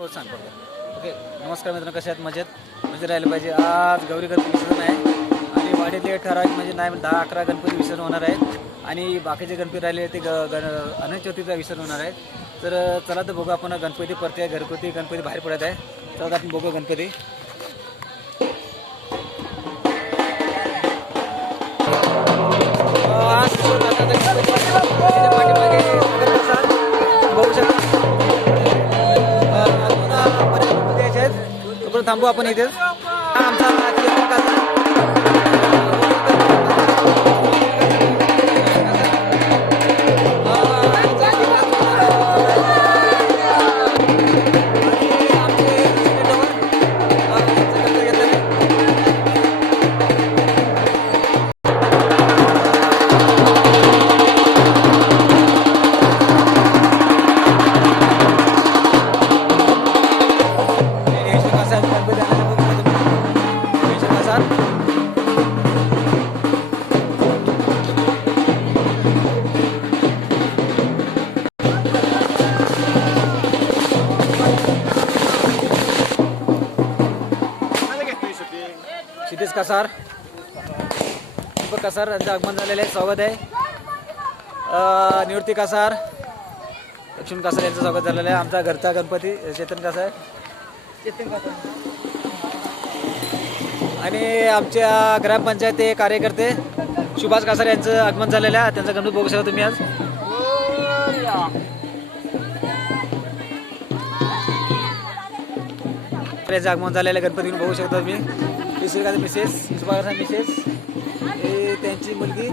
हो सांग बघा. ओके नमस्कार मित्रांनो, कसे आहेत? मजेत राहिलं पाहिजे. आज गौरी गणपती विसर्जन आहे आणि वाडीतले ठराविक म्हणजे नाही 10-11 गणपती विसर्जन होणार आहेत आणि बाकीचे गणपती राहिले ते अनंत चतुर्थीचा विसर्जन होणार आहे. तर चला तर बघू आपण गणपती परत गणपती बाहेर पडत आहे. तर आपण बघू गणपती. बघू शकता थांबू आपण इथे. आमचा क्षितिज कसार, दीपक कसार यांचं आगमन झालेलं आहे. स्वागत आहे. निवृत्ती कसार, लक्ष्मण कसार यांचं स्वागत झालेलं आहे. आमचा घरचा गणपती चेतन कसार आणि आमच्या ग्रामपंचायत कार्यकर्ते सुभाष कसार यांचं आगमन झालेलं आहे. त्यांचा गणपती बघू शकता तुम्ही. आज याचं आगमन झालेलं गणपती बघू शकता तुम्ही. मिसेस सुभाष मिसेस हे त्यांची मुलगी